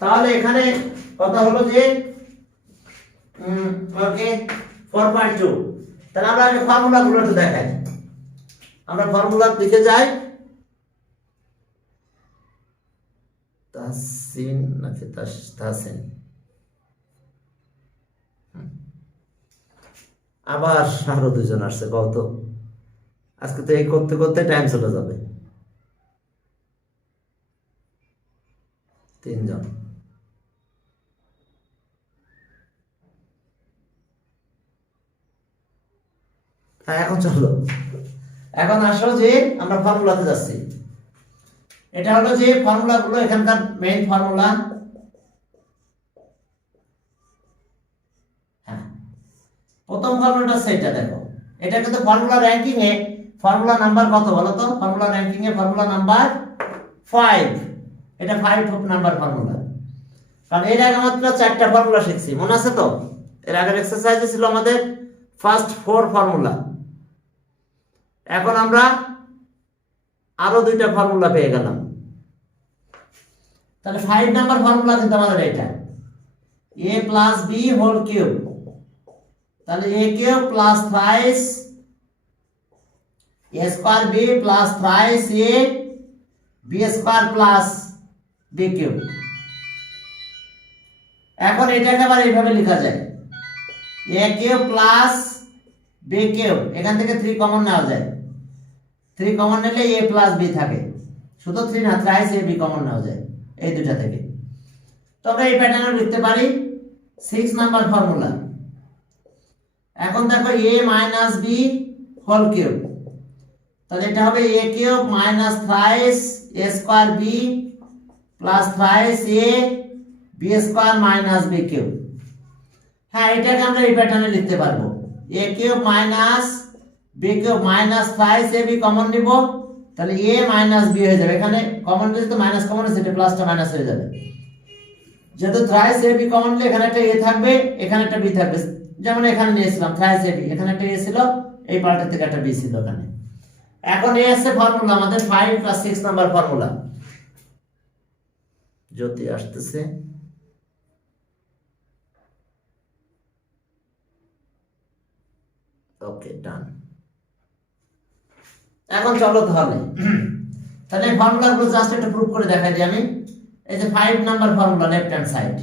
তাহলে এখানে কথা হলো যে ওকে 4.2। তাহলে আমরা আগে ফর্মুলাগুলো একটু দেখাই। আমরা ফর্মুলা লিখে যাই। তাসিন নাকি তাসিন, আবার আরো দুজন আসছে কত, আজকে তো এই করতে করতে টাইম চলে যাবে। 3 জন। হ্যাঁ, এখন চলো, এখন আসো যে আমরা ফর্মুলাতে যাচ্ছি। এটা হলো যে ফর্মুলাগুলো, এখানকার মেইন ফর্মুলা। হ্যাঁ, প্রথম ফর্মুলাটা সেটা দেখো, এটা কিন্তু ফর্মুলা র্যাঙ্কিং এ ফর্মুলা নাম্বার কত বলো তো? ফর্মুলা র্যাঙ্কিং এ ফর্মুলা নাম্বার 5। এটা 5 নাম্বার ফর্মুলা। কারণ এর আগে মাত্র 4টা ফর্মুলা শিখছি, মনে আছে তো? এর আগের এক্সারসাইজে ছিল আমাদের ফার্স্ট 4 ফর্মুলা। এখন আমরা আরো 2টা ফর্মুলা পেয়ে গেলাম। তাহলে 5 নাম্বার ফর্মুলা কিন্তু আমাদের এটা a plus b whole cube. তাহলে a cube plus thrice a square b plus thrice a b square plus b cube. এখন এটাকে আবার এইভাবে লেখা যায় a cube plus b cube. এখান থেকে 3 কমন নেওয়া যায়, 3 কমন নিলে a প্লাস b থাকে, শুধু 3 না, থ্রাইস a b কমন নেওয়া যায় এই দুটা থেকে। তবে এই প্যাটার্নে লিখতে পারি 6 নাম্বার ফর্মুলা। এখন দেখো a minus b whole cube. তাহলে এটা হবে a cube minus thrice a square b plus thrice a b square minus b cube. হ্যাঁ, এটাকে আমরা এই প্যাটার্নে লিখতে পারবো a cube minus b cube minus thrice a b common নিব, তাহলে a মাইনাস b হয়ে যাবে। এখানে কমন নিলে তো মাইনাস কমন আছে, এটা প্লাসটা মাইনাস হয়ে যাবে। যেহেতু থ্রাইস a b কমন নিলে এখানে একটা a থাকবে, এখানে একটা b থাকবে। যেমন এখানে নিয়েছিলাম থ্রাইস a b, এখানে একটা a ছিল, এই পার্টের থেকে একটা b ছিল এখানে। এখন এই আছে ফর্মুলা আমাদের 5 প্লাস 6 নাম্বার ফর্মুলা। জ্যোতি আসতেছে। ওকে, ডান। এখন চলো তাহলে তাহলে ফর্মুলাগুলো জাস্ট একটু প্রুফ করে দেখাই দিই আমি। এই যে 5 number formula, left hand side,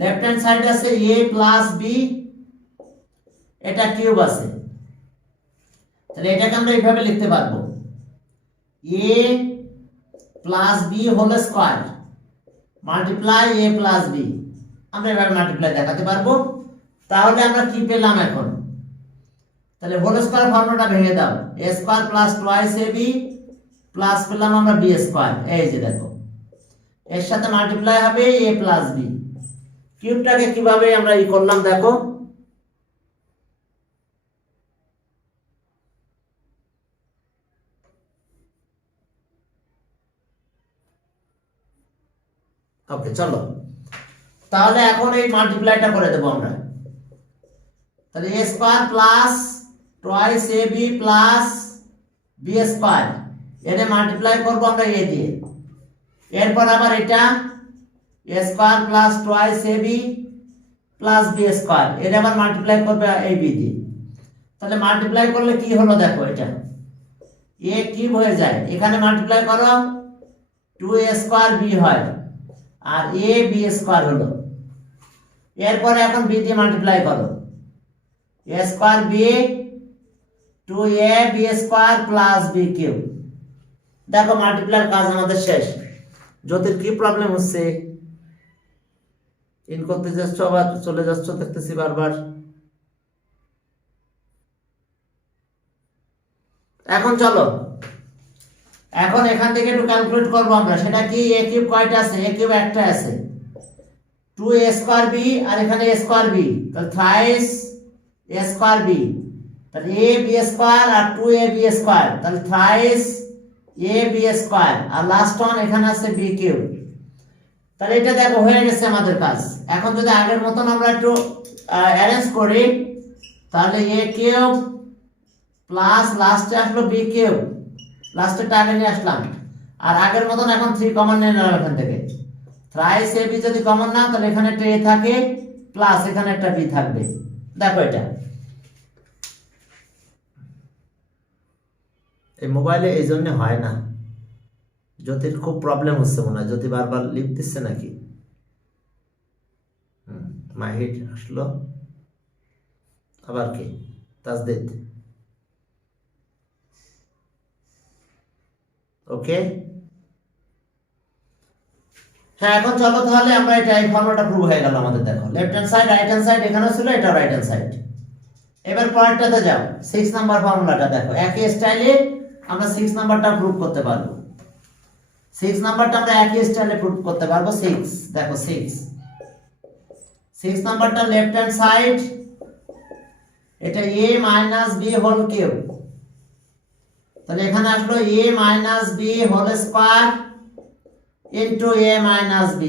left hand side আছে a প্লাস b, এটা কিউব আছে। তাহলে এটাকে আমরা এইভাবে লিখতে পারবো a plus b whole square multiply a plus b। আমরা এভাবে মাল্টিপ্লাই দেখাতে পারবো। তাহলে আমরা কি পেলাম এখন? তাহলে হোল স্কয়ার ফর্মুলাটা ভেঙে দাও, a square plus twice ab plus পেলাম আমরা b স্কয়ার। এই যে দেখো, এর সাথে মাল্টিপ্লাই হবে a প্লাস b। কিউবটাকে কিভাবে আমরা ই করলাম দেখো, ওকে চলো তাহলে এখন এই মাল্টিপ্লাইটা করে দেব আমরা। তাহলে a square plus twice ab plus b square, এর মাল্টিপ্লাই করব আমরা a দিয়ে। এরপর আবার এটা a square plus twice ab plus b square, এর আবার মাল্টিপ্লাই করবে ab দিয়ে। তাহলে মাল্টিপ্লাই করলে কি হলো দেখো, এটা a কিউব হয়ে যায়, এখানে মাল্টিপ্লাই করো 2a স্কয়ার b হয়, আর a b স্কয়ার হলো। এরপর এখন b দিয়ে মাল্টিপ্লাই করো, a square b 2a b square plus b cube. দেখো মাল্টিপ্লাইয়ের কাজ আমাদের শেষ। জ্যোতির কি প্রবলেম হচ্ছে? ইন করতে যাচ্ছ আবার চলে যাচ্ছ দেখতেছি বারবার। এখন চলো, এখন এখান থেকে একটু ক্যালকুলেট করব আমরা। সেটা কি, a কিউব কয়টা আছে? a কিউব একটা আছে, 2a স্কয়ার b, আর এখানে a স্কয়ার b, তাহলে থ্রাইস a স্কয়ার b, তাহলে a b স্কয়ার আর 2a b স্কয়ার, তাহলে থ্রাইস a b স্কয়ার, আর লাস্ট ওয়ান এখানে আছে b কিউব। তাহলে এটা দেখো হয়ে গেছে আমাদের কাজ। এখন যদি আগের মতন আমরা একটু অ্যারেঞ্জ করি, তাহলে a কিউব প্লাস লাস্টে আসলো b কিউব, লাস্টে টাইমে নিয়ে আসলাম, আর আগের মতন এখন 3 কমন নিয়ে নিলাম এখান থেকে। থ্রাইস এ বি যদি কমন না, তাহলে এখানে একটা এ থাকে প্লাস এখানে একটা বি থাকবে। দেখো এটা এই মোবাইলে এই জন্য হয় না, জ্যোতির খুব প্রবলেম হচ্ছে মনে হয়, জ্যোতি বারবার লিপ দিচ্ছে নাকি। মাহির আসলো, আবার কি তাজদিদ। ওকে, হ্যাঁ এখন চলো তাহলে আমরা এটা এই ফর্মুলাটা প্রুভ হয়ে গেল আমাদের। দেখো left hand side right hand side এখানেও ছিল, এটা রাইট হ্যান্ড সাইড। এবার পরেরটাতে যাও, 6 নাম্বার ফর্মুলাটা দেখো একই স্টাইলে আমরা 6 নাম্বারটা প্রুভ করতে পারবো। 6 নাম্বারটা আমরা একই স্টাইলে প্রুভ করতে পারবো। 6 দেখো 6 নাম্বারটা লেফট হ্যান্ড সাইড এটা a minus b whole cube, তাহলে এখানে আসলো a minus b whole square into a minus b।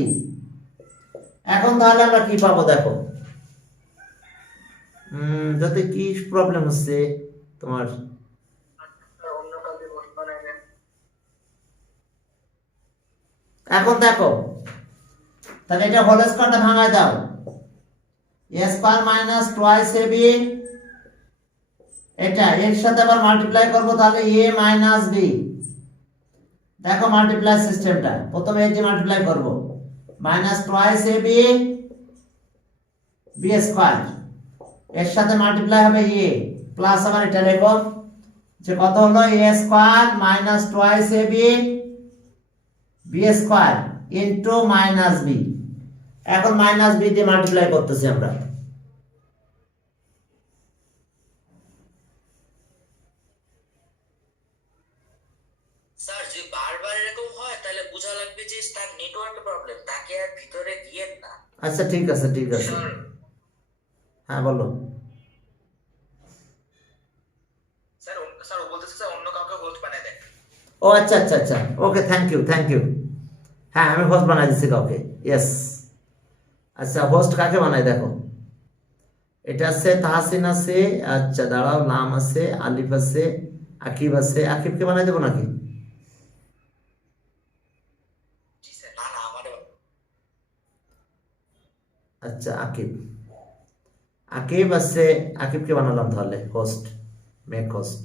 এখন তাহলে আমরা কি পাবো দেখো, যাতে কি প্রবলেম হচ্ছে তোমার। এখন দেখো তাহলে এটা হোল স্কয়ারটা ভাঙায় দাও, a square minus twice ab, এটা এর সাথে আবার মাল্টিপ্লাই করব, তাহলে a মাইনাস b। দেখো মাল্টিপ্লাই সিস্টেমটা, প্রথমে এই যে মাল্টিপ্লাই করব minus twice ab b square, এর সাথে মাল্টিপ্লাই হবে a প্লাস আবার এটা লেখো যে কত হলো a square minus twice ab b square into minus b। এখন মাইনাস b দিয়ে মাল্টিপ্লাই করতেছি আমরা। স্যার যদি বারবার এরকম হয় তাহলে বোঝা লাগবে যে তার নেটওয়ার্ক প্রবলেম, তাকে আর ভিতরে গিয়েন না। আচ্ছা ঠিক আছে ঠিক আছে, হ্যাঁ বলো। স্যার স্যার ও বলতেছে স্যার অন্য কাউকে হোস্ট বানায় দেন। ও আচ্ছা আচ্ছা আচ্ছা, ওকে থ্যাংক ইউ। হ্যাঁ আমি হোস্ট বানাই দিচ্ছি কাউকে, ইয়েস। আচ্ছা হোস্ট কাকে বানাই দেখো, এটা আছে তাহসিন আছে, আচ্ছা দাঁড়াও, নাম আছে, আলিফ আছে, আকিব আছে। আকিবকে বানাই দেবো নাকি? জি স্যার। না না আমারে। আচ্ছা আকিব আছে, আকিবকে বানালাম তাহলে হোস্ট, মেক হোস্ট।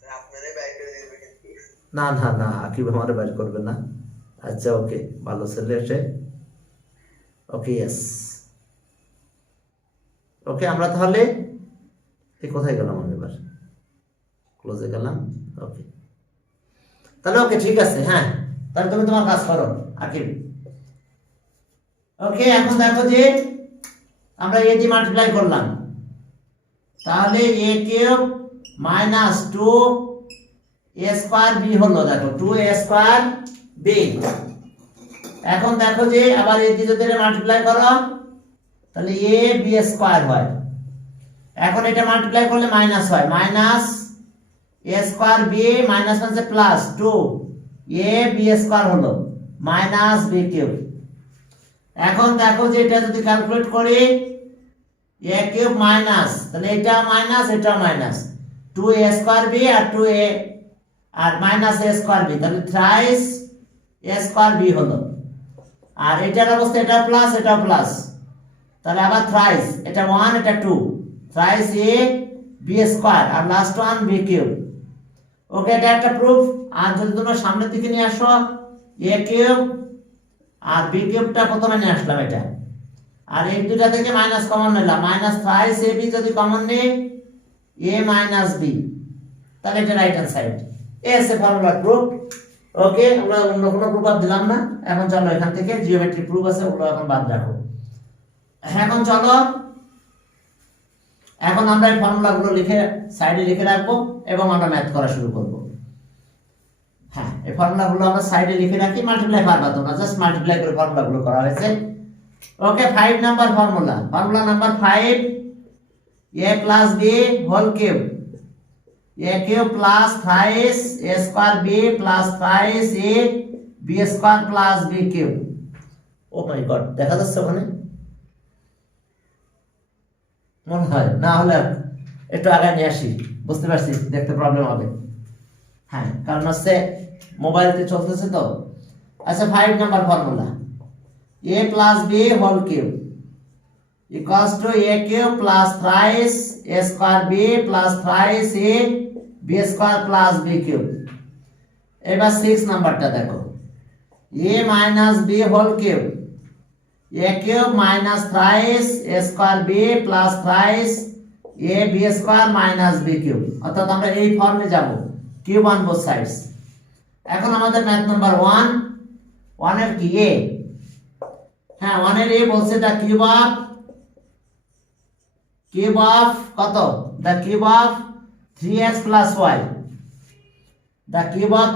স্যার আপনারে বাইর করে দিবেন কিন্তু। না না না, আকিব আমারে বাইর করবে না। আচ্ছা ওকে, ভালো ছেলে সে। ওকে ইয়েস, ওকে আমরা তাহলে এই কোথায় গেলাম আমি, এবার ক্লোজে গেলাম। ওকে তাহলে ওকে ঠিক আছে, হ্যাঁ তাহলে তুমি তোমার কাজ করো আকিব। ওকে এখন দেখো যে আমরা a দিয়ে মাল্টিপ্লাই করলাম, তাহলে a cube minus 2a square b হলো, দেখো 2a স্কয়ার b। এখন দেখো যে আবার a দিয়ে যদি মাল্টিপ্লাই করো তাহলে a b স্কয়ার হয়। এখন এটা মাল্টিপ্লাই করলে মাইনাস হয়, minus a square b minus মানে প্লাস 2a b স্কয়ার হলো মাইনাস b কিউব। এখন দেখো যে এটা যদি ক্যালকুলেট করি a কিউব মাইনাস, তাহলে এটা মাইনাস এটাও মাইনাস, 2a স্কয়ার b আর 2a আর মাইনাস a স্কয়ার b, তাহলে থ্রাইস a স্কয়ার b হলো। আর এটার অবস্থা এটা প্লাস এটাও প্লাস, তাহলে আবার থ্রাইস, এটা 1 এটা 2, থ্রাইস a b স্কয়ার আর last one b cube. Okay এটা একটা প্রুফ। আর যদি তোমরা সামনের দিকে নিয়ে আসো a কিউব আর b কিউবটা প্রথমে নিয়ে আসলাম এটা, আর এই দুটা থেকে মাইনাস কমন নিলাম, মাইনাস থ্রাইস ab যদি কমন নেই a মাইনাস b, তাহলে এটা right hand side. As a formula proof. Okay আমরা অন্য কোনো প্রুফ আর দিলাম না। এখন চলো এখান থেকে জিওমেট্রি প্রুফ আছে ওগুলো এখন বাদ রাখো। এখন চলো এখন আমরা এই ফর্মুলাগুলো লিখে সাইডে লিখে রাখবো এবং আমরা ম্যাথ করা শুরু করব। হ্যাঁ এই ফর্মুলাগুলো আমরা সাইডে লিখে রাখি, মাল্টিপ্লাই পারবা তোমরা, জাস্ট মাল্টিপ্লাই করে ফর্মুলাগুলো করা হয়েছে। Okay 5 number formula, formula number 5, a plus b whole cube, a cube plus thrice a square b plus thrice a b square plus b cube. Oh my God, দেখা যাচ্ছে ওখানে মনে হয়, না হলে একটু আগে নিয়ে আসি, বুঝতে পারছি দেখতে প্রবলেম হবে। হ্যাঁ কারণ হচ্ছে মোবাইলতে চলতেছে তো। আচ্ছা 5 number formula, a plus b whole cube equals to a cube plus thrice a square b plus thrice a b square plus b cube। এবার 6 নাম্বারটা দেখো, a minus b whole cube a cube minus thrice a square b plus thrice a b square minus b cube, অর্থাৎ আমরা এই ফর্মে যাব, cube on both sides. এখন আমাদের ম্যাথ নাম্বার 1 এর কি a, হ্যাঁ 1 এর a বলছে দা কিউব অফ কত, the cube of 3x plus y, the cube of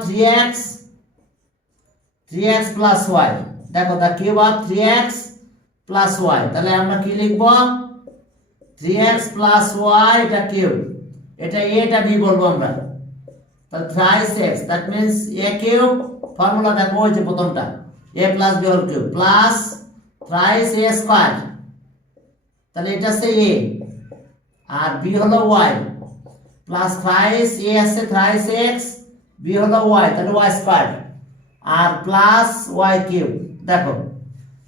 3x plus y, দেখো the cube of 3x plus y, তাহলে আমরা কি লিখব 3x plus y এটা কিউব, এটা a এটা b বলবো আমরা, তাহলে thrice x, that means a cube, formula দেখো ওই যে প্রথমটা a plus b whole cube plus thrice a square, তাহলে এটা হচ্ছে a আর b হলো y প্লাস thrice a আছে thrice x, b হলো y তাহলে y স্কয়ার আর প্লাস y কিউব। দেখো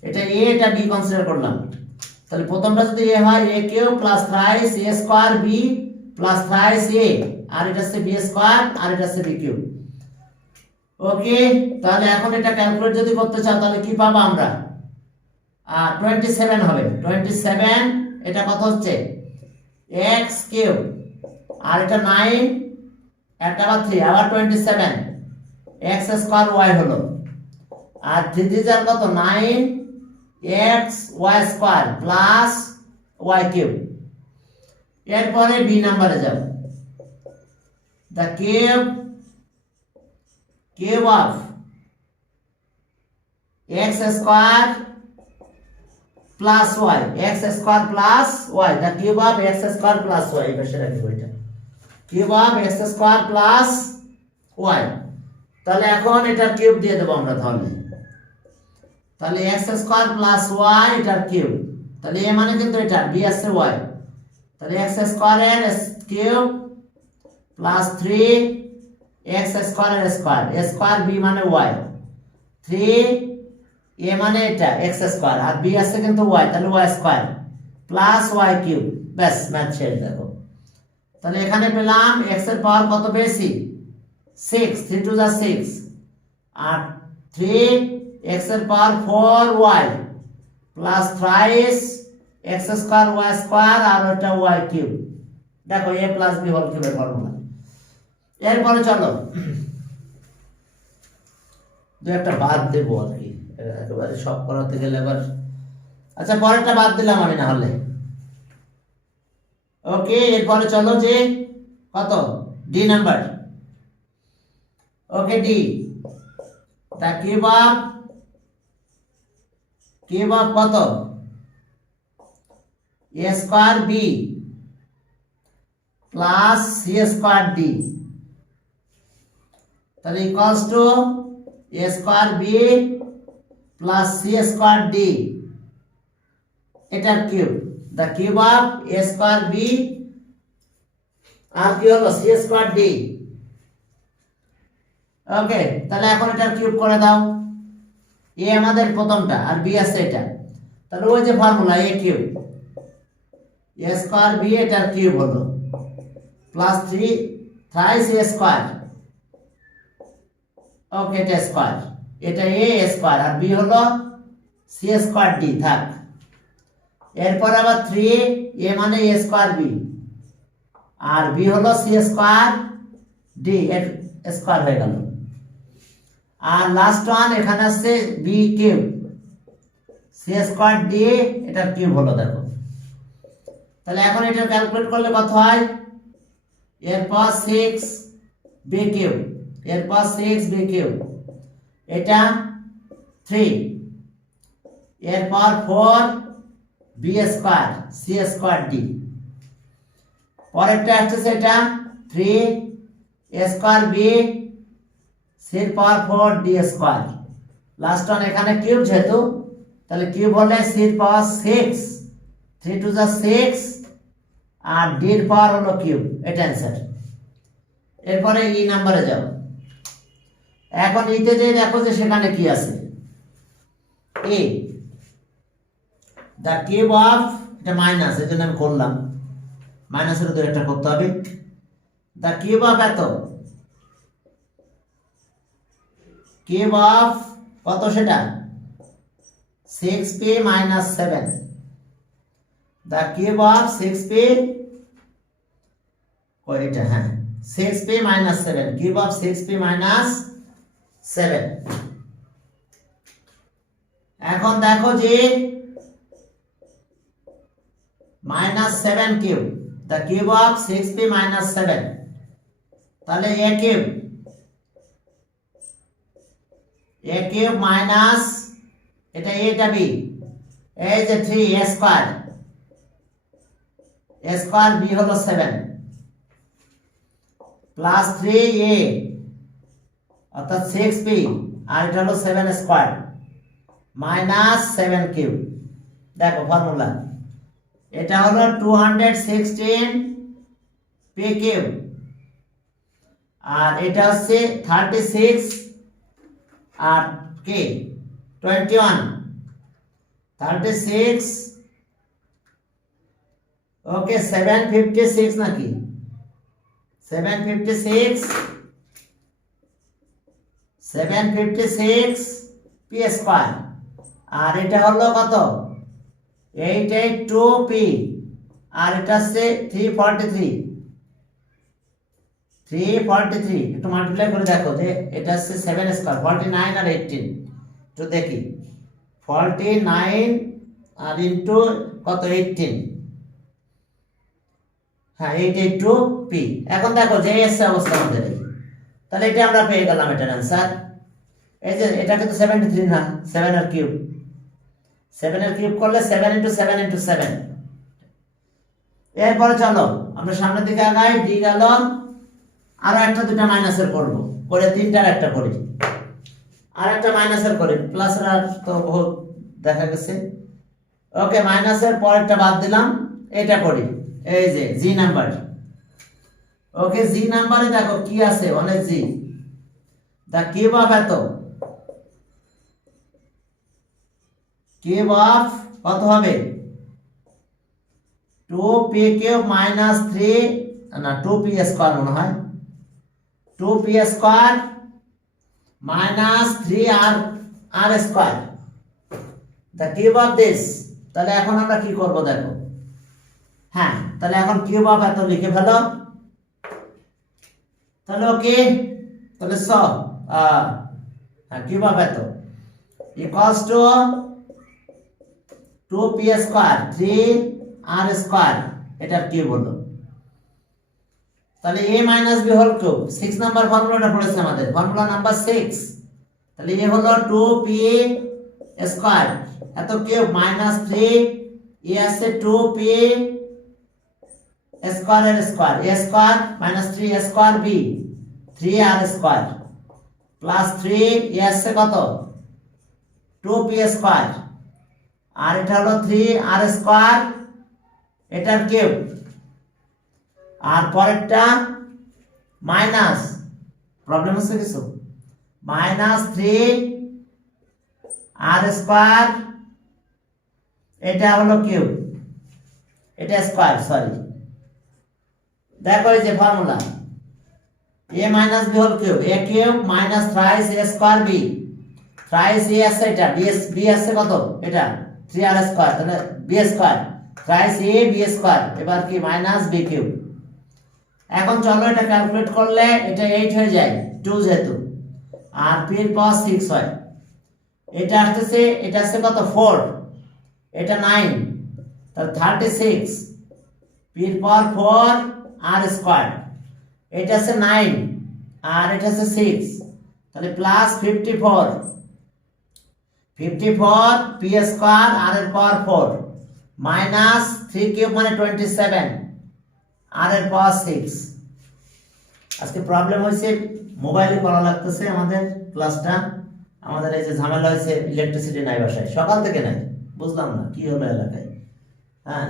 এটা a এটা b কনসিডার করলাম, তাহলে প্রথমটা যদি a হয় a cube plus thrice a square b plus thrice a আর এটা হচ্ছে b স্কয়ার আর এটা হচ্ছে b কিউব। ওকে, তাহলে এখন এটা ক্যালকুলেট যদি করতে চাও তাহলে কি পাবো আমরা, 27 হবে, 27 এটা কত হচ্ছে x কিউব আর এটা 9 একটা আবার 3 আবার 27 x স্কয়ার y হলো, আর 3 3 যার কত 9 x y square plus y cube. এরপরে b নম্বরে যাব, the cube of x square plus y, x square plus y, the cube of x square plus y, এই পাশে রাখি ওইটা, cube of x square plus y, তাহলে এখন এটা কিউব দিয়ে দেব আমরা, তাহলে x square plus y এটার কিউব, তাহলে a মানে কিন্তু এটা, b আছে y, তাহলে x square এর কিউব প্লাস 3 x square এর স্কয়ার, a square b মানে y, 3 a মানে এটা x স্কয়ার আর b আছে কিন্তু y, তাহলে y square plus y cube. ব্যাস ম্যাথ শেষ। দেখো তাহলে এখানে পেলাম x এর পাওয়ার কত পেয়েছি 6, 3 2 যা 6 আর 3 x এর power 4y plus thrice x square y square আর ওটা y কিউব। দেখো a প্লাস b হোল কিউবের ফর্মুলা। এরপরে চলো দু একটা বাদ দেবো আর কি, একেবারে সব করাতে গেলে আবার, আচ্ছা পরেরটা বাদ দিলাম আমি না হলে। ওকে, এরপরে চলো যে কত ডি নাম্বার। ওকে ডি, তা কিউব অফ কত a square b plus c square d, তাহলে equals to a square b plus c square d, এটার cube, the cube of a square b আর কি হলো c স্কয়ার d। ওকে, তাহলে এখন এটার cube করে দাও, a আমাদের প্রথমটা আর b আছে এটা, তাহলে ওই যে formula a cube a square b এটার কিউব হলো plus 3 thrice a square, okay এটা স্কয়ার, এটা a স্কয়ার আর b হলো c স্কয়ার d থাক। এরপর আবার 3 a মানে a স্কয়ার b আর b হলো c স্কয়ার d এর স্কয়ার হয়ে গেল। আর লাস্ট ওয়ান এখানে আছে b cube c square d এটার কিউব হলো। দেখো তাহলে এখন এটা ক্যালকুলেট করলে কত হয়, এরপর 6 b কিউব, এরপর 6 b কিউব, এটা 3, এরপর 4 b square c square d, পরেরটা আসছে এটা 3 a স্কয়ার b c এর power 4 d square, last one এখানে কিউব যেহেতু তাহলে কিউব হলে c এর পাওয়ার 6, 3 2 যা 6 আর d এর পাওয়ার হলো কিউব, এটা आंसर। এরপরে ই নম্বরে যাও, এখন ইতে যে দেখো যে সেখানে কি আছে a, দ্য কিউব অফ, এটা মাইনাস, এই জন্য আমি করলাম, মাইনাসের দু একটা করতে হবে। দ্য কিউব অফ এত, কিউব অফ কত সেটা 6p minus 7, the cube of 6p, এটা হ্যাঁ 6p minus 7, cube of 6p minus 7। এখন দেখো যে minus 7 cube, the cube of 6p minus 7, তাহলে a cube minus এটা a টা b, এই যে 3 a square, a square b হলো 7 প্লাস 3a অর্থাৎ 6p, আর এটা হলো 7 স্কয়ার মাইনাস 7 কিউব। দেখো ফর্মুলা, এটা হলো 216 p কিউব, আর এটা হচ্ছে 36 আর কে 21, 36, ওকে 756 নাকি 756 পি স্কয়ার, আর এটা হলো কত 882 পি, আর এটা হচ্ছে 343 একটু মাল্টিপ্লাই করে দেখো যে এটা হচ্ছে 7 স্কয়ার 49 আর 18, তো দেখি 49 আর ইনটু কত 18, হ্যাঁ 882 পি। এখন দেখো যে এসছে অবস্থা আমাদের, তাহলে এটা আমরা পেয়ে গেলাম এটার आंसर। এই যে এটা কিন্তু 73 না, 7 এর কিউব, 7 এর কিউব করলে 7 * 7 * 7। এরপরে চলো আমরা সামনের দিকে আগাই, ডি গেল, আর একটা দুটো মাইনাসের করব, করে তিনটার একটা করি, আর একটা মাইনাসের করি, প্লাসের আর তো বহুত দেখা গেছে। ওকে মাইনাসের পরেরটা বাদ দিলাম, এটা করি, এই যে জি নাম্বার। ওকে জি নাম্বারে দেখো কি আছে, অনেক জি, দা কিউব অফ এত, কিউব অফ কত হবে 2p কিউব মাইনাস 3 না 2p স্কয়ার মনে হয়, 2p square minus 3r r square, the cube of this. তাহলে এখন আমরা কি করব দেখো, হ্যাঁ তাহলে এখন কিউব অফ এত লিখে ফেলো, তাহলে ওকে, তাহলে কিউব অফ এত equals to 2p square 3r square, এটার কিউব হলো। তাহলে a minus b whole cube, 6 number ফর্মুলাটা পড়েছে আমাদের, ফর্মুলা নাম্বার 6। তাহলে a হলো 2p স্কয়ার এত কিউব মাইনাস 3, a আছে 2p স্কয়ার এর square, a square minus 3 a square b 3r square plus 3 a আছে কত 2p স্কয়ার, আর এটা হলো 3r স্কয়ার এটার কিউব, আর পরেরটা মাইনাস, প্রবলেম হচ্ছে কিছু, মাইনাস 3r স্কয়ার এটা হলো কিউব, এটা স্কয়ার সরি। দেখো এই যে formula a minus b whole cube, a cube minus thrice a square b, thrice a আছে এটা, b আছে কত এটা 3r স্কয়ার, তাহলে b square thrice a b square, এবার কি মাইনাস b কিউব। এখন চলো এটা ক্যালকুলেট করলে এটা 8 হয়ে যায় 2 যেহেতু, আর p এর পাওয়ার 6 হয়, এটা আসছে, এটা আছে কত 4, এটা 9, তাহলে 36 p এর পাওয়ার 4 r স্কয়ার, এটা আছে 9 আর এটা আছে 6, তাহলে প্লাস 54 p স্কয়ার r এর পাওয়ার 4 মাইনাস 3 কিউব মানে 27 r এর পাওয়ার 6। আজকে প্রবলেম হয়েছে মোবাইলে করা লাগতেছে আমাদের ক্লাসটা, আমাদের এই যে ঝামেলা হয়েছে ইলেকট্রিসিটি নাই বাসায়, সকাল থেকে নাই, বুঝলাম না কি হলো এলাকায়, হ্যাঁ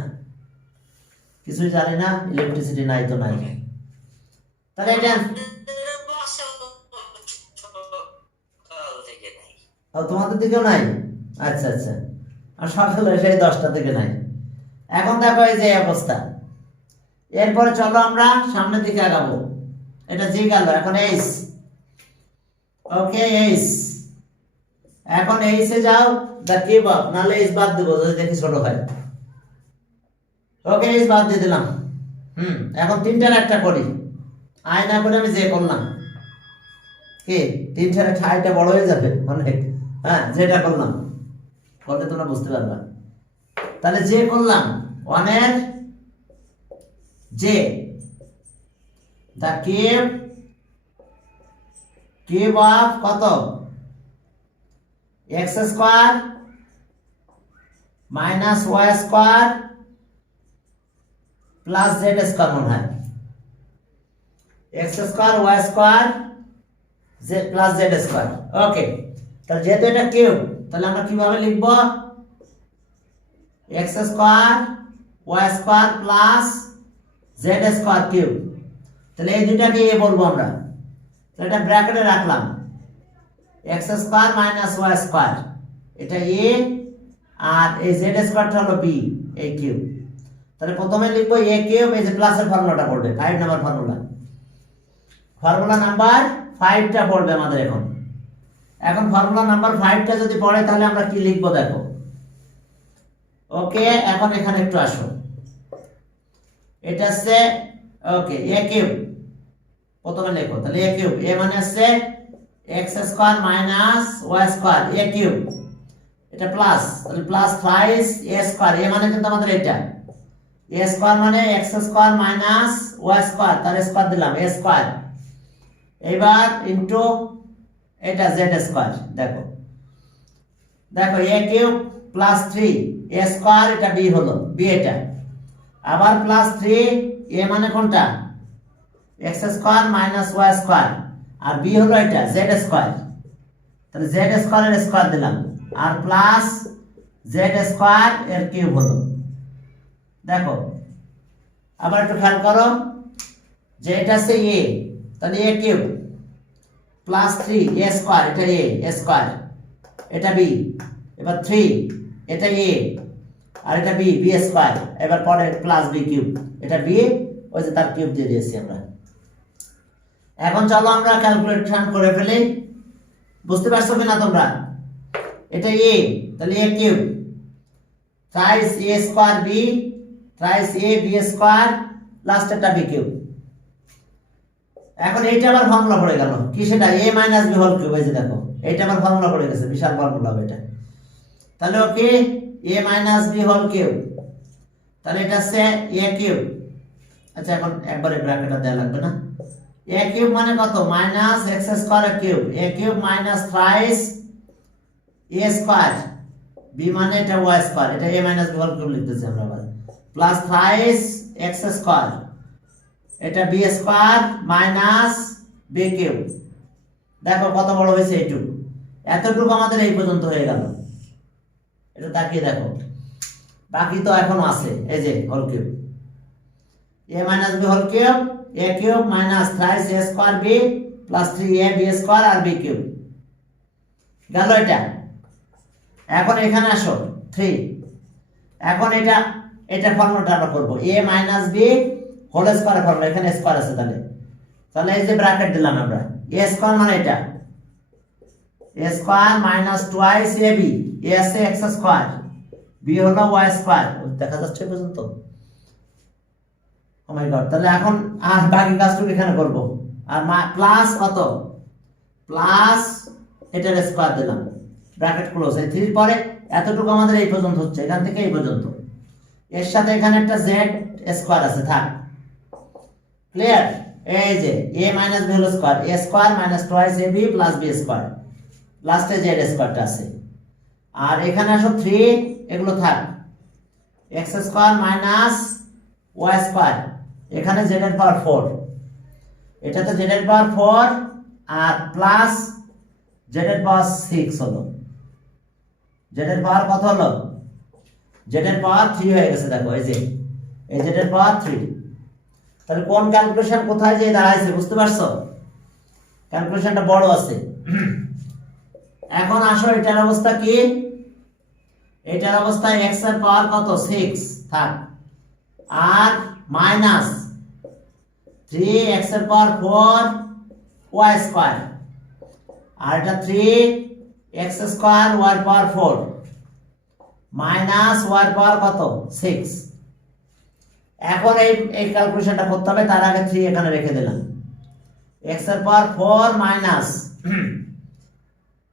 কিছুই জানি না, ইলেকট্রিসিটি নাই তো নাই। তাহলে এটা তোমাদের দিকেও নাই, আচ্ছা আচ্ছা আর সকালে সেই 10টা থেকে নাই। এখন দেখো এই যে অবস্থা। এরপরে চলো আমরা সামনের দিকে আগাবো। এটা জি গেল, এখন এইচ। ওকে এইচ, এখন এইচে যাও, দা কিপ আপ, নাহলে এইচ বাদ দেবো যদি দেখি ছোট হয়। ওকে এইচ বাদ দিয়ে দিলাম। এখন তিনটার একটা করি, আয় না করে আমি যে করলাম কি, তিনটার একটা আয়টা বড় হয়ে যাবে অনেক। হ্যাঁ, যেটা করলাম করলে তোমরা বুঝতে পারবা। তাহলে যে করলাম ওয়ানের যে, দা কিপ কিপ অফ কত, x square minus y square plus z square মনে হয়, x square y square z plus z square. Okay, তাহলে যেহেতু এটা কিউব, তাহলে আমরা কিভাবে লিখব, x square y square plus z square cube. তাহলে এই দুইটাকে এ বলবো আমরা, তাহলে এটা ব্র্যাকেটে রাখলাম, x square minus y square, এটা এ, আর এই জেড স্কোয়ারটা হলো বি, এই কিউব। তাহলে প্রথমে লিখবো এ কিউব, এই যে প্লাসের ফর্মুলাটা পড়বে, 5 নাম্বার ফর্মুলা, ফর্মুলা নাম্বার 5টা পড়বে আমাদের এখন। এখন ফর্মুলা নাম্বার 5টা যদি পড়ে তাহলে আমরা কি লিখবো দেখো। ওকে, এখন এখানে একটু আসো, এটা হচ্ছে ওকে এ কিউব, প্রথমে লেখো। তাহলে এ কিউব, এ মানে হচ্ছে x square minus y square a cube, এটা প্লাস, তাহলে প্লাস 5 এ স্কোয়ার, এ মানে কিন্তু আমাদের এটা, এ স্কোয়ার মানে x square minus y square, তার স্কোয়ার দিলাম এ স্কোয়ার, এবার ইনটু এটা জেড স্কোয়ার। দেখো দেখো a cube plus 3 a square, এটা বি হলো, বি এটা, আবার প্লাস 3 এ মানে কোনটা, x square minus y square, আর বি হলো এটা জেড স্কোয়ার, তাহলে জেড স্কোয়ারের স্কোয়ার দিলাম, আর প্লাস জেড স্কোয়ার এর কিউব হলো। দেখো আবার একটু খেয়াল করো যে এটা হচ্ছে এ, তাহলে A cube plus 3 a square, এটা এ স্কোয়ার, এটা বি, এবার 3 এটা এ, আর এটা বি, বি স্কোয়ার, এবার পরে প্লাস বি কিউব, এটা বি, ওই যে তার কিউব দিয়ে দিয়েছি আমরা। এখন চলো আমরা ক্যালকুলেশন করে ফেলি, বুঝতে পারছো কিনা তোমরা, এটা এ, তাহলে A cube thrice A square B thrice A B square লাস্টেরটা B cube. এখন এইটা আবার ফর্মুলা পড়ে গেল কি, সেটা এ মাইনাস বি হোল কিউব, এই যে দেখো এইটা আবার ফর্মুলা পড়ে গেছে, বিশাল ফর্মুলা হবে এটা। তাহলে ওকে এ মাইনাস বি হোল কিউব, তাহলে এটা হচ্ছে এ কিউব। আচ্ছা এখন একবারে ব্র্যাকেটটা দেওয়া লাগবে না, এ কিউব মানে কত, minus x square cube, A cube minus thrice A square, B মানে এটা ওয়াই স্কোয়ার, এটা A minus B whole cube লিখতেছি আমরা, আবার প্লাস থ্রাইস এক্স স্কোয়ার, এটা B square minus B cube. দেখো কত বড় হয়েছে এইটুকু, এতটুকু আমাদের এই পর্যন্ত হয়ে গেল। এটা তাকিয়ে দেখো, বাকি তো এখনো আছে, এই যে whole cube, A minus B whole cube, A cube minus thrice A square B plus 3 A B square আর বি কিউব গেল এটা। এখন এখানে আসো 3, এখন এটা এটা ফর্মুলাটা আমরা করব, a minus B whole square formula, এখানে স্কোয়ার আছে, তাহলে তাহলে এই যে ব্র্যাকেট দিলাম আমরা, এ স্কোয়ার মানে এটা a square minus twice A B, এ আছে এক্স স্কোয়ার, বি হলো ওয়াই স্কোয়ার, দেখা যাচ্ছে পর্যন্ত, ও মাই গড। তাহলে এখন আর বাকি কাজটুকু এখানে করব, আর প্লাস কত, প্লাস এটার স্কোয়ার দিলাম, ব্র্যাকেট ক্লোজ, এই 3 পরে এতটুকু আমাদের এই পর্যন্ত হচ্ছে, এখান থেকে এই পর্যন্ত, এর সাথে এখানে একটা জেড স্কোয়ার আছে, থাক, ক্লিয়ার। এই যে A minus B whole square, A square minus twice A B plus B square, লাস্টে জেড স্কোয়ারটা আছে, আর এখানে আসো 3, এগুলো থাক, x square minus y square, এখানে জেড এর পাওয়ার 4, এটাতে জেড এর পাওয়ার 4 আর প্লাস জেড এর পাওয়ার 6 হলো, জেড এর পাওয়ার কত হলো, জেড এর পাওয়ার 3 হয়ে গেছে। দেখো এই যে এই জেড এর পাওয়ার 3, তাহলে কোন ক্যালকুলেশন কোথায় যে দাঁড়াইছে বুঝতে পারছো, ক্যালকুলেশনটা বড় আছে। এখন আসো এটার অবস্থা কি, এটার অবস্থায় x এর পাওয়ার কত 6 থাক, আর মাইনাস 3x এর পাওয়ার 4 y স্কয়ার, আর এটা 3x স্কয়ার y এর পাওয়ার 4 মাইনাস y এর পাওয়ার কত 6। এখন এই ক্যালকুলেশনটা করতে হবে, তার আগে 3 এখানে রেখে দিলাম। x এর power 4 minus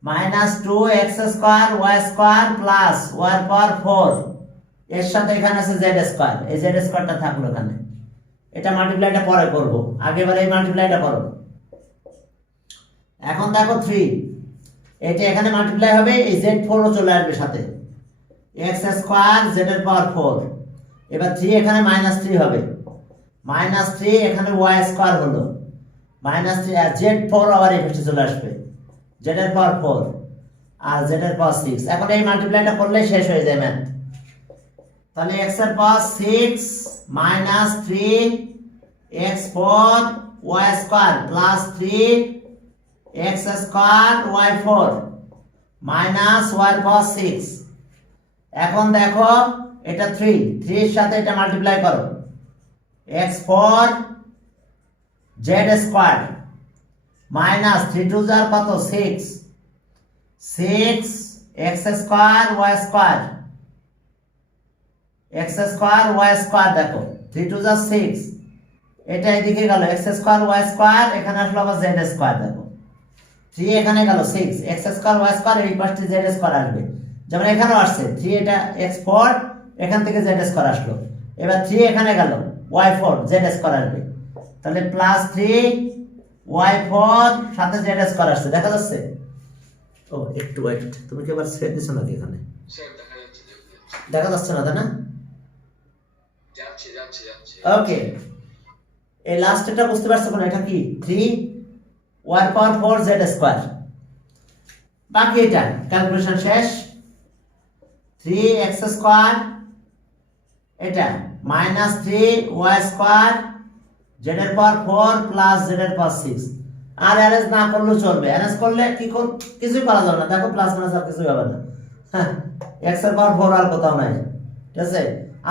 minus 2x square y square plus y এর পাওয়ার 4 এর সাথে এখানে আছে z স্কয়ার, এই z স্কয়ারটা থাকলো এখানে। এটা মাল্টিপ্লাইটা পরে করব, আগেবার এই মাল্টিপ্লাইটা করো। এখন দেখো 3, এটা এখানে মাল্টিপ্লাই হবে, এই z4 ও চলে আসবে সাথে, x স্কয়ার z এর পাওয়ার 4। এবার 3 এখানে -3 হবে, -3 এখানে y স্কয়ার হলো, -3 আর z4 আবার এই পাশে চলে আসবে, z এর পাওয়ার 4 আর z এর পাওয়ার 6। এখন এই মাল্টিপ্লাইটা করলে শেষ হয়ে যায় ম্যাথ। তাহলে x এর পাওয়ার 6 -3 x4 y square plus 3 x square y4 minus y এর পাওয়ার 6। এখন দেখো এটা 3 এর সাথে এটা মাল্টিপ্লাই করো, x4 z স্কয়ার মাইনাস 3 2 যার কত 6 x square y square, x square y square, দেখো 3 2 যার 6, এটা এদিকে গেল x স্কয়ার y স্কয়ার, এখানে আসলো আবার z স্কয়ার, দেখো 3 এখানে গেল 6 x স্কয়ার y স্কয়ার, এই পাশে z স্কয়ার আসবে, যেমন এখানেও আসছে 3, এটা x4 এখান থেকে z স্কয়ার আসলো, এবার 3 এখানে গেল y4 z স্কয়ার আসবে, তাহলে প্লাস 3 y4 সাথে z স্কয়ার আসছে, দেখা যাচ্ছে? ও একটু ওয়েট, তুমি কি আবার সেট দিছো নাকি এখানে? স্যার দেখা যাচ্ছে দেখা যাচ্ছে না, তাই না? যাচ্ছে ওকে, এই লাস্টটা বুঝতে পারছো কোন? এটা কি 3 y পাওয়ার 4 z স্কয়ার। বাকি এটা ক্যালকুলেশন শেষ। 3x স্কয়ার, এটা মাইনাস 3 y স্কয়ার z এর পাওয়ার 4 প্লাস z এর পাওয়ার 6। আর অ্যারেঞ্জ না করলেও চলবে, অ্যারেঞ্জ করলে কিছুই করা যাবে না, দেখো প্লাস মাইনাস আর কিছুই হবে না। হ্যাঁ, x এর পাওয়ার 4 আর কোথাও নাই, ঠিক আছে?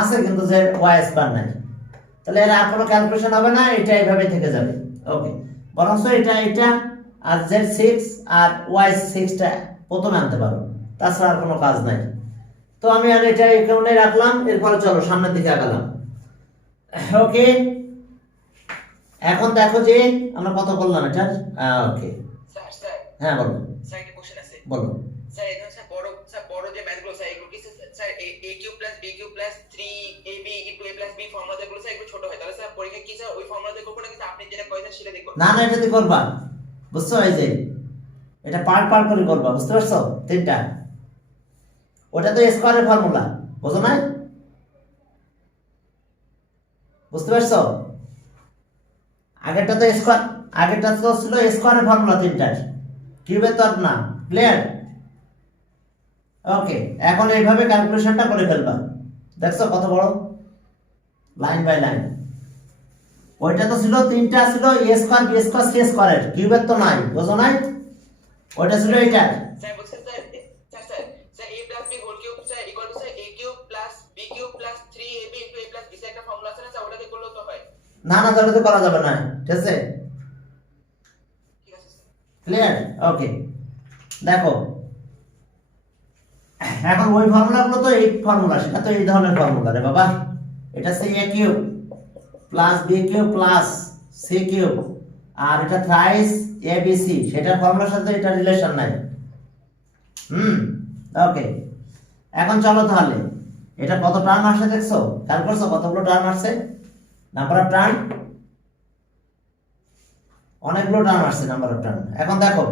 আছে কিন্তু z y স্কয়ার নাই, তাহলে এর আর কোনো ক্যালকুলেশন হবে না, এটা এইভাবে থেকে যাবে। ওকে, বরং এটা আর z6 আর y6টা প্রথমে আনতে পারো, তাছাড়া আর কোনো কাজ নাই। তো আমি আর এটা এখানে রাখলাম, এরপরে চলো সামনের দিকে আগালাম। ওকে, এখন দেখো যে আমরা কত করলাম এটা। ওকে, স্যার হ্যাঁ বলো স্যার একটা কোশ্চেন আছে বলো। স্যার এখানে স্যার বড় যে ম্যাথগুলো স্যার এগুলো কি sir a cube plus b cube plus 3ab into a plus b formula যেগুলো স্যার এগুলো ছোট হয়, তাহলে স্যার পরীক্ষা কি স্যার ওই ফর্মুলা দিয়ে করব না, কিন্তু আপনি যেটা কইছেন সেটা দিয়ে করব? না না, এটা দিয়ে করবা, বুঝছো? এই যে এটা পার্ট করে করবা, বুঝতে পারছো? তিনটা, ওটা তো স্কয়ারের ফর্মুলা, বুঝো না? বুঝতে পারছো? আগেরটা তো স্কয়ার, আগেরটা তো ছিল স্কয়ারের ফর্মুলা তিনটার, কিউবের তো না। ক্লিয়ার? ওকে, এখন এইভাবে ক্যালকুলেশনটা করে ফেলবা, দেখছো কত বড়, লাইন বাই লাইন। ওইটা তো ছিল তিনটা, ছিল এ স্কয়ার বি স্কয়ার সি স্কয়ারের, কিউবের তো নাই, বুঝো নাই? ওইটা ছিল এইটা। স্যার বলছেন sir sir a plus b whole cube sir equal to sir a cube plus b cube plus 3ab into a plus b একটা ফর্মুলা আছে না স্যার, ওটা দিয়ে করলেও তো হয়? না না, তাহলে তো করা যাবে না, ঠিক আছে? ঠিক আছে স্যার। ক্লিয়ার? ওকে, দেখো এখন ওই ফর্মুলাগুলো তো এই ফর্মুলা, সেটা তো এই ধরনের ফর্মুলা রে বাবা। এটা হচ্ছে a cube plus b cube plus c cube, আর এটা থ্রাইস abc, সেটার ফর্মুলার সাথে এটা রিলেশন নাই। ওকে, এখন চলো তাহলে এটা কত টার্ম আসছে দেখছো, খেয়াল করছো কতগুলো টার্ম আসছে? নাম্বার অফ টার্ম অনেকগুলো টার্ম আসছে, নাম্বার অফ টার্ম। এখন দেখো,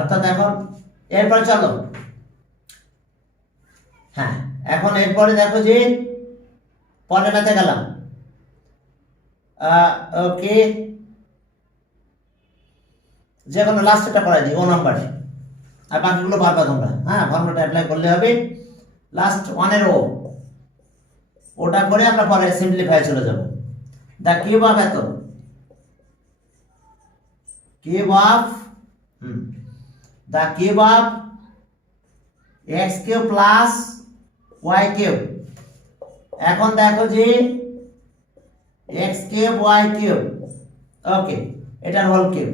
অর্থাৎ এখন এরপর চলো, হ্যাঁ এখন এরপরে দেখো যে পরের ম্যাথে গেলাম। ওকে, যে কোনো লাস্টটা করাই দিই, ও নাম্বার, আর বাকিগুলো পারবা তোমরা। হ্যাঁ, ফর্মুলাটা অ্যাপ্লাই করলে হবে, লাস্ট ওয়ানের ওটা করে আমরা পরে সিম্পলিফাই চলে যাব। দা কিউব অফ এত, cube of the cube of x cube plus y cube. এখন দেখো যে x cube y cube, okay, এটার whole cube,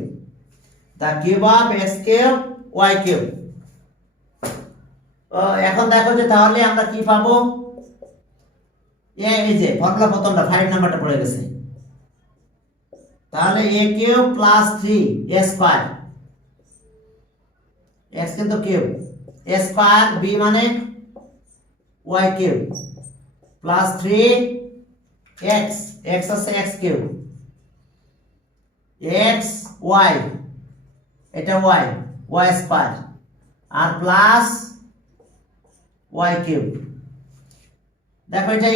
the cube of x cube y cube. এখন দেখো যে তাহলে আমরা কি পাবো, এই যে ফর্মুলা প্রথমটা 5 নাম্বারটা পড়ে গেছে, তাহলে A cube plus 3 A square, x কিন্তু কিউব, এ স্কয়ার বি মানে y cube plus 3 x, x আছে এক্স কিউব, এক্স ওয়াই, এটা ওয়াই, ওয়াই স্কয়ার আর প্লাস ওয়াই কিউব। দেখো এটা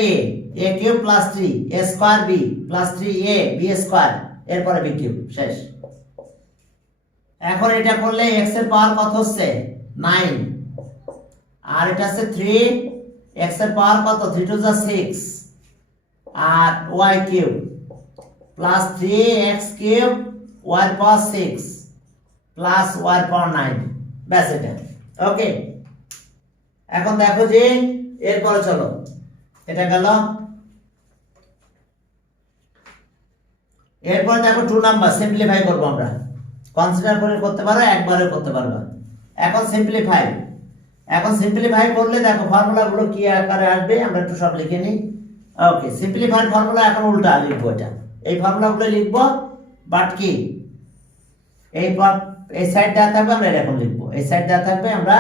A cube plus 3 A square B plus 3 A B square, এরপরে B cube, শেষ। এখন এটা করলে x এর পাওয়ার কত হচ্ছে 9, আর এটা হচ্ছে 3, x এর পাওয়ার কত 3 টু যা 6 আর y cube plus 3x cube y এর পাওয়ার 6 প্লাস y এর পাওয়ার 9, ব্যাস এটা, ওকে। এখন দেখো যে এরপরে চলো, এটা গেল। এরপর দেখো 2 নাম্বার সিম্পলিফাই করব আমরা, কনসিডার করে করতে পারো, একবারে করতে পারবা। এখন সিম্পলিফাই করলে দেখো ফর্মুলাগুলো কি আকারে আসবে, আমরা একটু সব লিখে নিই। ওকে, সিম্পলিফাই ফর্মুলা এখন উল্টা লিখবো, এটা এই ফর্মুলাগুলো লিখবো, বাট কি এই সাইড দেওয়া থাকবে আমরা এরকম লিখবো, এই সাইড দেওয়া থাকবে আমরা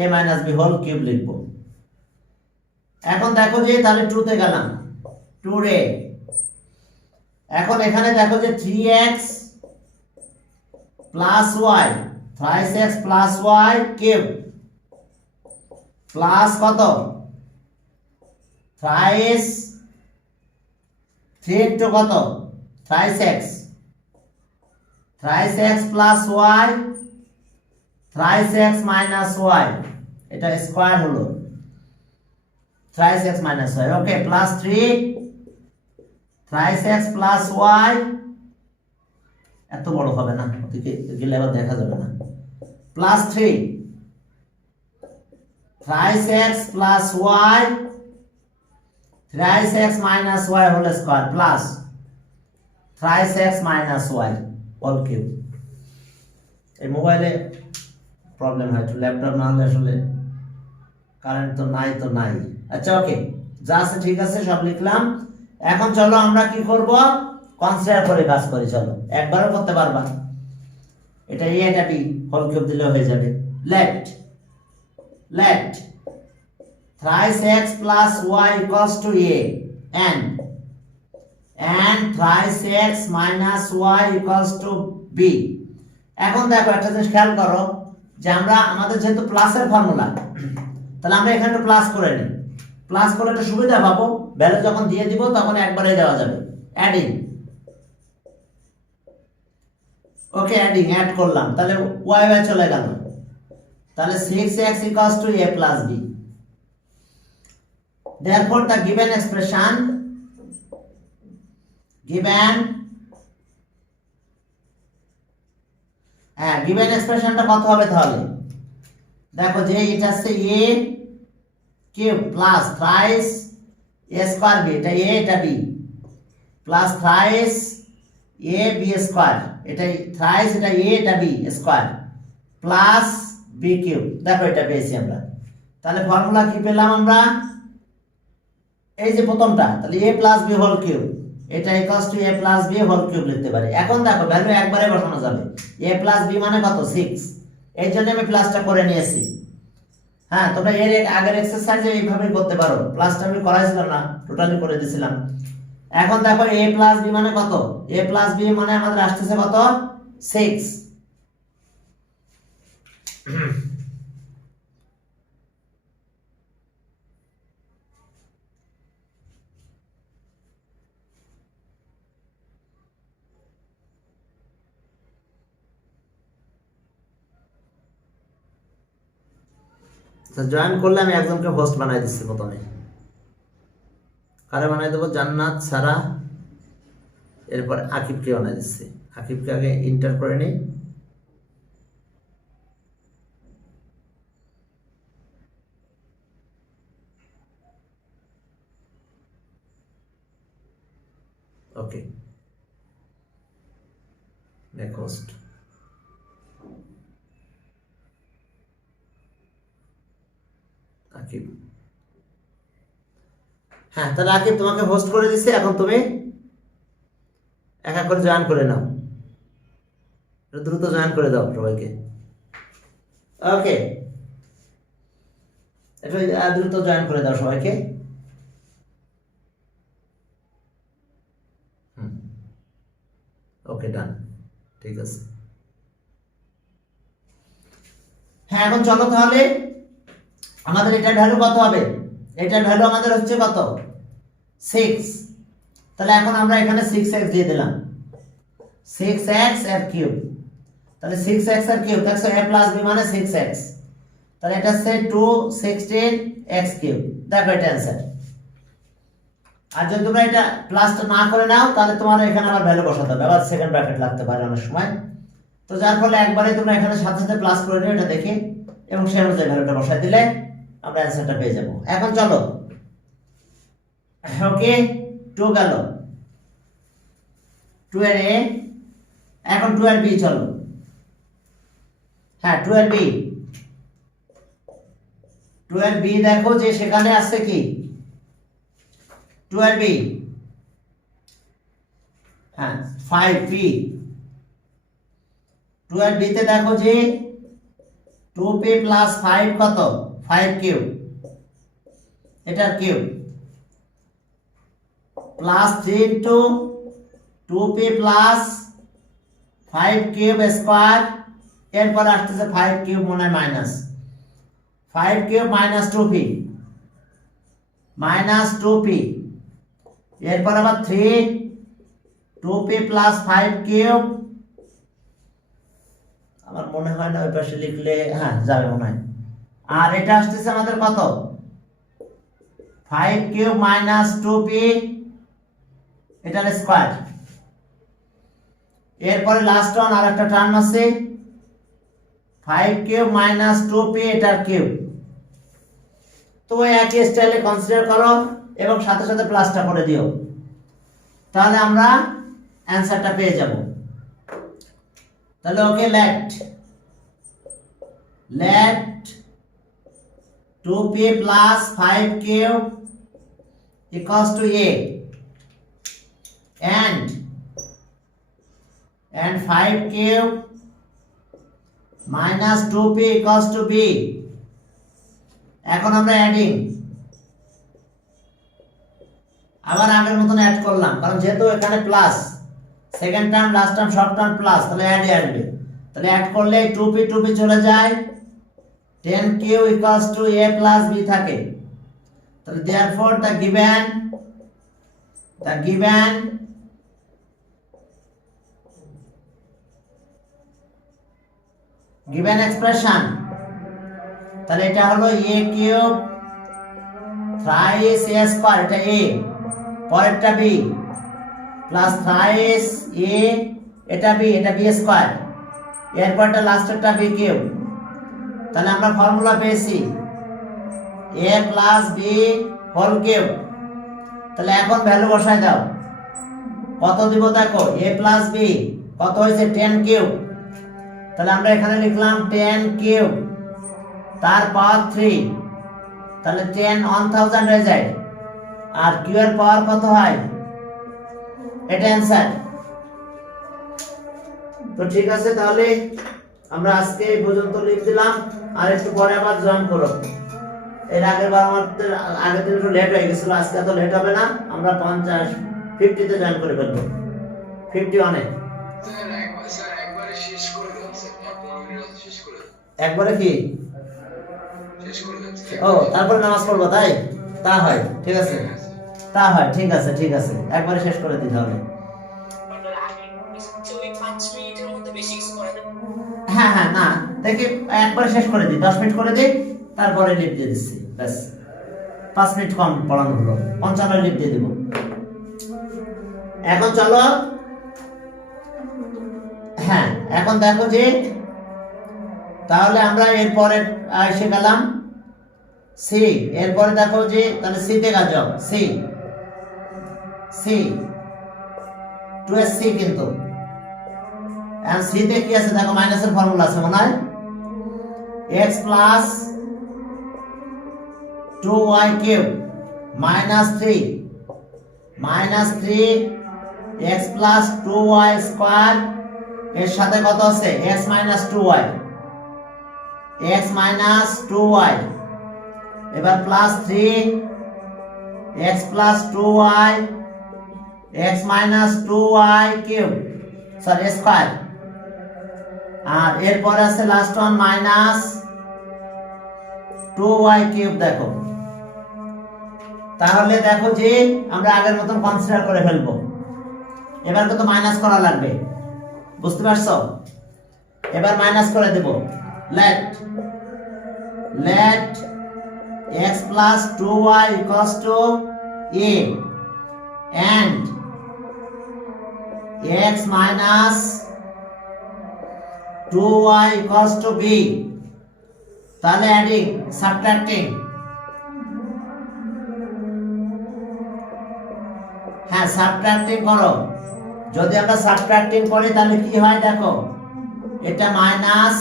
a minus B whole cube লিখবো। এখন দেখো যে তাহলে 2 তে গেলাম, 2 রে এখন এখানে দেখো যে 3x plus y, 5x plus y cube plus কত 5 3 ইন্টু কত 5x, 5x plus y, 5x minus y, এটা স্কয়ার হলো 5x minus y, okay, plus 3 5x plus y, এত বড় হবে না, ওদিকে গেলে আবার দেখা যাবে না, plus 3 5x plus y, 5x minus y whole square plus 5x minus y whole cube. এই মোবাইলে প্রবলেম হয়, তো ল্যাপটপ না হলে আসলে কারেন্ট তো নাই। আচ্ছা, ওকে, যা আছে ঠিক আছে, সব লিখলাম। এখন চলো আমরা কি করব, কনসিডার করে কাজ করি, চলো একবারও করতে পারবা, এটা এ এটা বি হোল কিউব দিলে হয়ে যাবে। Let 5x plus y equals to a and 5x minus y equals to b। এখন দেখো একটা জিনিস খেয়াল করো যে আমরা আমাদের যেহেতু প্লাসের ফর্মুলা, তাহলে আমরা এখানে প্লাস করে নিই, প্লাস করলে একটা সুবিধা পাবো, ভ্যালু যখন দিয়ে দিব তখন একবারে দেওয়া যাবে, অ্যাডিং, ওকে, অ্যাড করলাম, তাহলে y চলে গেল, তাহলে 6x equals to a plus b। Therefore the given এক্সপ্রেশনটা কত হবে তাহলে দেখো যে এটা হচ্ছে a cube plus 5 a square b, এটা a এটা b plus 5 a b square, এটা 5 এটা a এটা b square plus b cube. দেখো এটা পেয়েছি আমরা, তাহলে ফর্মুলা কি পেলাম আমরা, এই যে প্রথমটা, তাহলে a plus b whole cube, এটা equals to a plus b whole cube লিখতে পারি। এখন দেখো ভ্যালু একবারে বসানো যাবে, a প্লাস b মানে কত 6, এই জন্য আমি প্লাসটা করে নিয়েছি। হ্যাঁ, তোমরা এর আগের এক্সারসাইজে এইভাবে করতে পারো, প্লাসটা আমি করাইছিলাম না, টোটালি করে দিয়েছিলাম। এখন দেখো a প্লাস b মানে কত, a প্লাস b মানে আমাদের আসতেছে কত 6। জয়েন করলে আমি একজনকে হোস্ট বানাই দিচ্ছি, প্রথমে কারে বানাই দেবো, জান্নাত সারা, এরপর আকিবকে বানাই দিচ্ছি, আকিবকে আগে ইন্টার করে নিই। Okay next Aqib. হ্যাঁ তাহলে আকিব তোমাকে হোস্ট করে দিছি, এখন তুমি এক এক করে জয়েন করে নাও, দ্রুত জয়েন করে দাও সবাইকে। ওকে একটু দ্রুত জয়েন করে দাও সবাইকে। ওকে ডান, ঠিক আছে। হ্যাঁ এখন চলো তাহলে আমাদের এটার ভ্যালু কত হবে, এটার ভ্যালু আমাদের হচ্ছে কত 6। তাহলে এখন আমরা এখানে 6x দিয়ে দিলাম, 6x এর কিউব, তাহলে 6x এর কিউব দেখছো a প্লাস b মানে 6x, তাহলে এটা হচ্ছে 2 16x কিউব। দেখো এটা অ্যানসার। আর যদি তোমরা এটা প্লাসটা না করে নাও তাহলে তোমার এখানে আবার ভ্যালু বসাতে হবে, আবার সেকেন্ড ব্র্যাকেট লাগতে পারে অনেক সময়। তো যার ফলে একবারে তোমরা এখানে সাথে সাথে প্লাস করে নিও এটা দেখে, এবং সেই অনুযায়ী ভ্যালুটা বসাই দিলে আমরা অ্যানসারটা পেয়ে যাব। এখন চলো ওকে 2 গেল, 2 এর a, এখন 2 এর b চলো। হ্যাঁ 2 এর b, 2 এর b দেখো যে সেখানে আছে কি 2 এর b, হ্যাঁ 5p, 2 এর b তে দেখো যে 2p প্লাস 5 কত 5 কিউব, এটার cube plus 3 into 2p plus 5 cube square, এরপর আসতেছে 5 কিউব মনে minus 5 cube minus 2p minus 2p, এরপর আবার 3 2p প্লাস 5 কিউব, আমার মনে হয় না ওই পাশে লিখলে হ্যাঁ যাবে মনে হয়। আর এটা আসতেছে আমাদের কত 5 কিউব মাইনাস 2p এটার স্কয়ার, এরপরে লাস্ট ওয়ান আর একটা টার্ম আছে 5 কিউব মাইনাস 2p এটার কিউব। তো একই স্টাইলে কনসিডার করো এবং সাথে সাথে প্লাসটা করে দিও, তাহলে আমরা অ্যানসারটা পেয়ে যাব। তাহলে ওকে let 2p plus 5 cube equals to a and 5 cube minus 2p equals to b। এখন আমরা অ্যাডিং আবার আগের মতন অ্যাড করলাম, কারণ যেহেতু এখানে plus second term last term সব টার্ম প্লাস, তাহলে অ্যাড আসবে। তাহলে অ্যাড করলে 2p চলে যায়, 10q equals to a plus b থাকে। তাহলে therefore the given expression, তাহলে এটা হলো a cube thrice a square, এটা a, পরেরটা b প্লাস thrice a, এটা b স্কয়ার, এরপরটা লাস্টেরটা b কিউব। তাহলে আমরা ফর্মুলা পেয়েছি a plus b whole cube. তাহলে এখন ভ্যালু বসায় দাও, কত দিব দেখো a প্লাস b কত হয়েছে 10 কিউব, তাহলে আমরা এখানে লিখলাম 10 কিউব তার পাওয়ার 3, তাহলে 10 1000 হয়ে যায়, আর q এর পাওয়ার কত হয়, এটা অ্যানসার। তো ঠিক আছে, তাহলে আমরা আজকে এই পর্যন্ত লিখ দিলাম, আর একটু পরে আবার জয়েন করো। এর আগের বার আমাদের আগের দিন একটু লেট হয়ে গেছিল, আজকে এত লেট হবে না, আমরা 50 তে জয়েন করে ফেলবো, 51 এ। একবারে শেষ করে দাও স্যার, 15 মিনিট শেষ করে দাও। একবারে কি শেষ করে দাও? ও তারপরে নামাজ পড়বো, তাই তা হয়, ঠিক আছে তা হয়, ঠিক আছে একবারে শেষ করে দিতে হবে। হ্যাঁ না দেখি একবারে শেষ করে দিই, 10 মিনিট করে দিই, তারপরে লিপ দিয়ে দিচ্ছি, ব্যাস 5 মিনিট কম পড়ানো হলো, 55 লিপ দিয়ে দিব। এখন চলো, হ্যাঁ এখন দেখো যে তাহলে আমরা এরপরে এসে গেলাম সি, এরপরে দেখো যে তাহলে সি তে কাজ যাও, সি 2ac কিন্তু আর c তে কি আছে দেখো মাইনাসের ফর্মুলা আছে মনে হয় x plus 2y cube minus 3 x plus 2y square এর সাথে কত আছে x মাইনাস 2y এবার plus 3 x plus 2y x minus 2y cube sorry square আর এরপর আছে last one minus 2y cube দেখো তাহলে দেখো যে আমরা আগের মতন কনসিডার করে ফেলবো এবার কত মাইনাস করা লাগবে বুঝতে পারছো এবার মাইনাস করে দেব let x plus 2y equals to a and x minus 2y equals to b তাহলে অ্যাডিং সাবট্রাক্টিং হ্যাঁ সাবট্রাক্টিং করো যদি আমরা সাবট্রাক্টিং করি তাহলে কি হয় দেখো এটা মাইনাস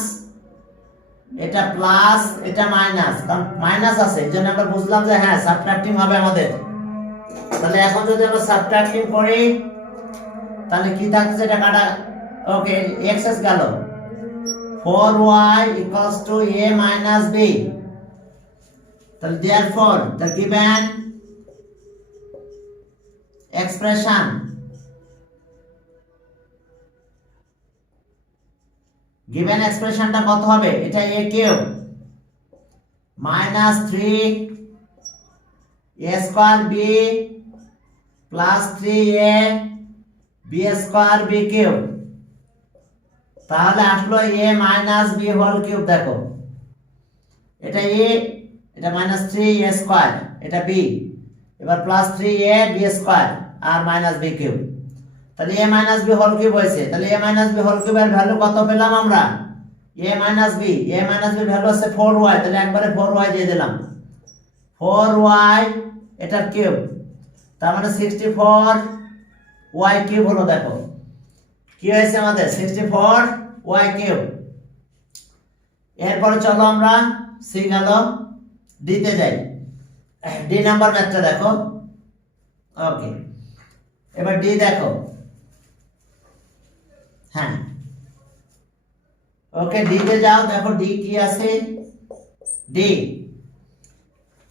এটা প্লাস এটা মাইনাস কারণ মাইনাস আছে এজন্য আমরা বুঝলাম যে হ্যাঁ সাবট্রাক্টিং হবে আমাদের তাহলে এখন যদি আমরা সাবট্রাক্টিং করি তাহলে কি থাকছে এটা কাটা ওকে এক্স গেল 4y equals to a minus b তাহলে therefore the given expression টা কত হবে এটা a cube minus 3 a square b plus 3a b square b cube তাহলে আসলো a minus b whole cube দেখো এটা a এটা minus 3a স্কয়ার এটা b এবার plus 3a b স্কয়ার আর minus b কিউব তাহলে a minus b whole cube হয়েছে তাহলে a minus b হোল কিউবের ভ্যালু কত পেলাম আমরা a minus b ভ্যালু আছে 4y তাহলে একবারে 4y দিয়ে দিলাম 4y এটার কিউব তার মানে 64y কিউব হলো দেখো কি হয়েছে আমাদের 64y কিউব এরপরে চলো আমরা সি গেল ডি তে যাই ডি নাম্বার ম্যাথটা দেখো ওকে এবার ডি দেখো হ্যাঁ ওকে ডি তে যাও দেখো ডি কি আছে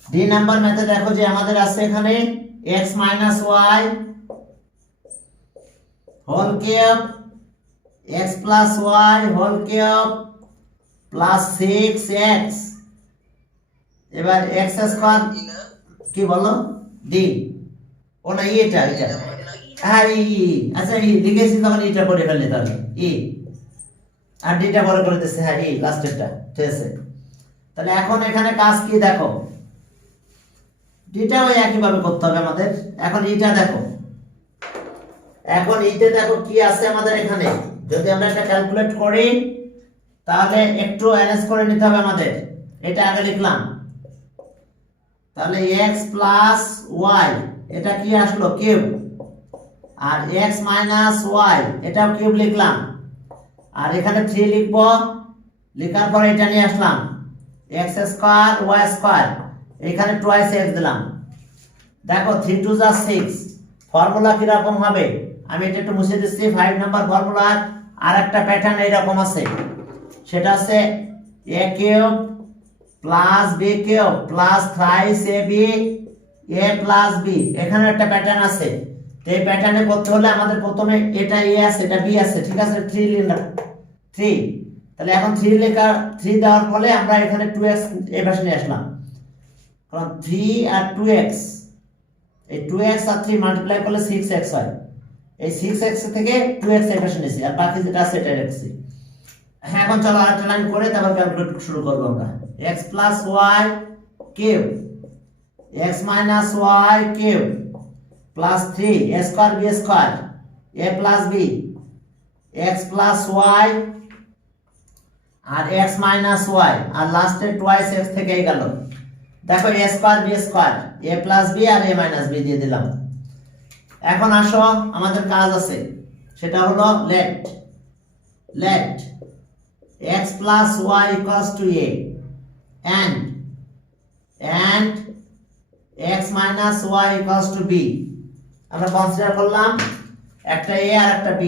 ডি নাম্বার ম্যাথে দেখো যে আমাদের আছে এখানে x y whole cube x plus y whole cube plus 6x এবার x স্কয়ার কি বলো ডি ও না এটা হ্যাঁ আচ্ছা লিখেছি তখন এটা করে ফেললে তাহলে আর ডিটা বড় করে দিচ্ছে হ্যাঁ লাস্টেরটা ঠিক আছে তাহলে এখন এখানে কাজ কি দেখো ডিটাও একই ভাবে করতে হবে আমাদের এখন এটা দেখো এখন এইতে দেখো কি আছে আমাদের এখানে যদি আমরা এটা ক্যালকুলেট করি তাহলে একটু অ্যারেঞ্জ করে নিতে হবে আমাদের এটা আগে লিখলাম তাহলে x y এটা কি আসলো কিউব আর x y এটাও কিউব লিখলাম আর এখানে 3 লিখব লেখার পরে এটা নিয়ে আসলাম x স্কয়ার y স্কয়ার এখানে টুয়াইস x দিলাম দেখো 3 2 6 ফর্মুলা কি রকম হবে আমি এটা একটু মুছে দিচ্ছি 5 নাম্বার ফর্মুলার আর একটা প্যাটার্ন এইরকম আছে সেটা আছে a cube plus b cube plus thrice ab a plus b এখানে একটা প্যাটার্ন আছে এই প্যাটার্নে করতে হলে আমাদের প্রথমে এটা a আছে এটা b আছে ঠিক আছে 3 লিখলাম 3 তাহলে এখন 3 লেখা 3 দেওয়ার ফলে আমরা এখানে 2x এই পাশে নিয়ে আসলাম কারণ 3 আর 2x এই 2x আর 3 মাল্টিপ্লাই করলে 6x হয় এই 6x থেকে 2x এই পাশে নিয়েছি আর বাকি যেটা আছে এটা রেখেছি হ্যাঁ এখন চলো আরেকটা লাইন করে তারপর ক্যালকুলেট শুরু করব আমরা x y cube x y cube plus 3 a square b square a plus b x plus y আর x মাইনাস y আর লাস্টে টুয়াইস x থেকে গেল দেখো a square b square a plus b আর a মাইনাস b দিয়ে দিলাম এখন আসো আমাদের কাজ আছে সেটা হলো let x plus y equals to a and x minus y equals to b আমরা কনসিডার করলাম একটা a আর একটা b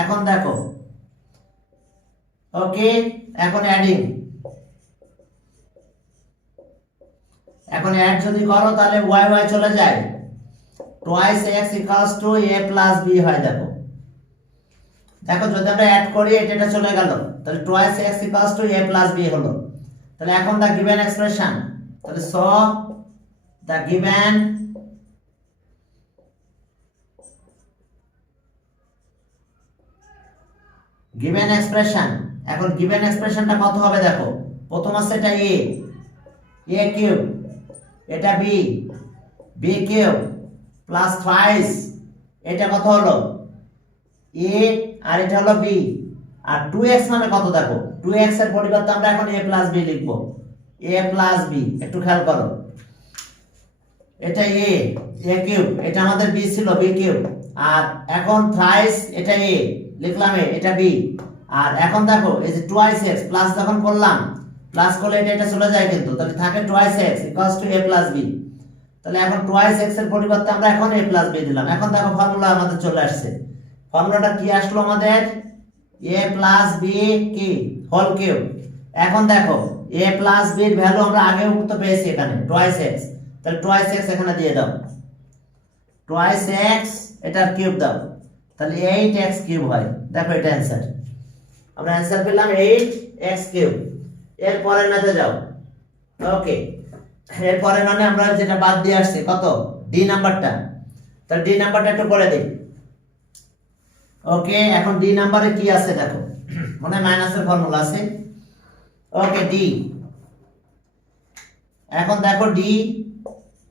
এখন দেখো ওকে এখন অ্যাড যদি করো তাহলে y চলে যায় twice x equals to a plus b হয় দেখো যদি আমরা অ্যাড করি এটা চলে গেল তাহলে twice x equals to a plus b হলো তাহলে এখন দা গিভেন এক্সপ্রেশন তাহলে সো দা গিভেন এক্সপ্রেশন এখন গিভেন এক্সপ্রেশনটা কত হবে দেখো প্রথম আছে এটা a কিউব এটা b কিউব প্লাস twice এটা কত হলো a আর এটা হলো b আর 2x মানে কত দেখো 2x এর পরিবর্তে আমরা এখন a plus b লিখব a plus b একটু খেয়াল করো এটা a কিউব এটা আমাদের b ছিল b কিউব আর এখন thrice এটা a লিখলাম a এটা b আর এখন দেখো এই যে twice x প্লাস যখন করলাম প্লাস করলে এটা চলে যায় কিন্তু তাহলে থাকে twice x a plus b তাহলে এখন twice x এর পরিবর্তে আমরা এখন a plus b দিলাম এখন দেখো ফর্মুলা আমাদের চলে আসছে ফর্মুলাটা কি আসলো আমাদের a plus b কি হোল কিউব এখন দেখো a plus b এর ভ্যালু আমরা আগেও তো পেয়েছি এখানে twice x তাহলে twice x এখানে দিয়ে দাও twice x এটার কিউব দাও তাহলে 8x কিউব হয় দেখো এটা অ্যানসার আমরা অ্যানসার পেলাম 8x কিউব এর পরের ম্যাথে যাও ওকে এর পরের মানে আমরা যেটা বাদ দিয়ে আসছি কত ডি নাম্বারটা তাহলে ডি নাম্বারটা একটু করে দিই ওকে এখন ডি নাম্বারে কি আছে দেখো মনে মাইনাসের ফর্মুলা আছে ওকে ডি এখন দেখো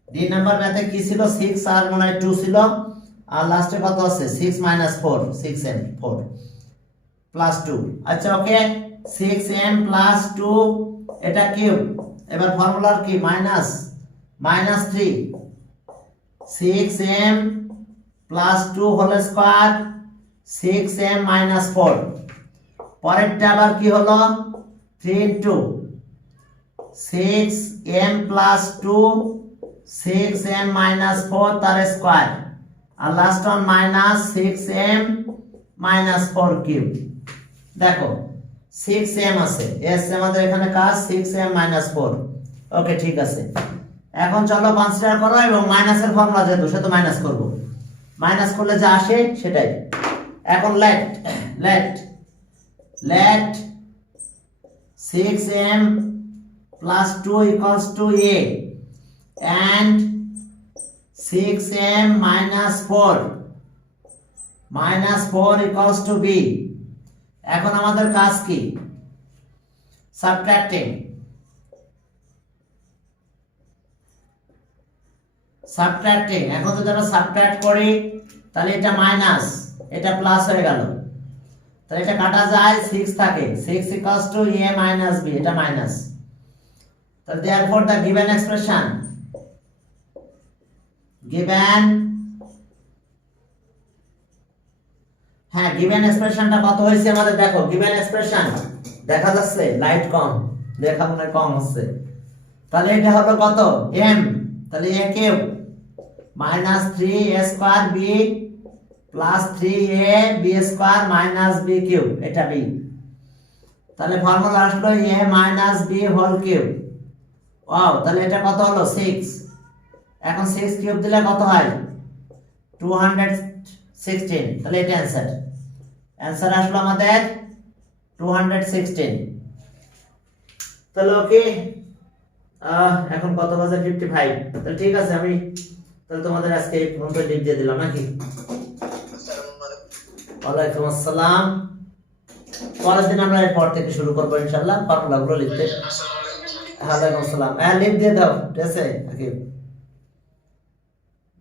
ডি নাম্বার ম্যাথে কি ছিল 6 আর মনে হয় 2 ছিল আর লাস্টে কত আছে 6 4 6m 4 প্লাস 2 আচ্ছা ওকে 6m প্লাস 2 এটা কিউব এবার ফর্মুলার কি minus 3 6m plus 2 whole square 6m minus 4 পরেরটা আবার কি হলো 3 into 6m plus 2 6m minus 4 তার স্কয়ার আর last one minus 6m minus 4 cube দেখো 6m আছে s আমাদের এখানে কাজ 6m minus 4 ওকে ঠিক আছে এখন চলো কনসিডার করো এবং মাইনাসের ফর্মুলা যেহেতু সেটা মাইনাস করব মাইনাস করলে যা আসে সেটাই এখন let 6m plus 2 equals to a and 6m minus 4 equals to b এখন আমাদের কাজ কি সাবট্রাক্টিং এখন যদি আমরা সাবট্রাক্ট করি তাহলে এটা মাইনাস এটা প্লাস হয়ে গেল তাহলে এটা কাটা যায় 6 থাকে 6 equals to a minus b এটা মাইনাস তাহলে therefore the given expression given expressionটা কত হয়েছে আমাদের দেখো given expression দেখা যাচ্ছে লাইট কম দেখা মনে কম হচ্ছে তাহলে এটা হলো কত m তাহলে a cube minus 3a square b plus 3a b square minus b cube এটা b তাহলে ফর্মুলা আসলো a minus b whole cube wow তাহলে এটা কত হলো 6 এখন 6 কিউব দিলে কত হয় 216 তাহলে এটা অ্যানসার আসলো আমাদের 216 তাহলে ওকে এখন কত বাজে 55 তাহলে ঠিক আছে আমি তাহলে তোমাদের আজকে এই পর্যন্ত লিখ দিয়ে দিলাম নাকি ওয়ালাইকুম আসসালাম পরের দিন আমরা এরপর থেকে শুরু করবো ইনশাআল্লাহ ফর্মুলাগুলো লিখতে ওয়ালাইকুম আসসালাম লিখ দিয়ে দাও ঠিক আছে ওকে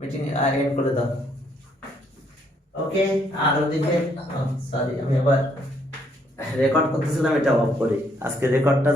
মিটিং এন্ড করে দাও ওকে আর ওদিকে সরি আমি আবার রেকর্ড করতেছিলাম এটা অফ করি আজকে রেকর্ডটা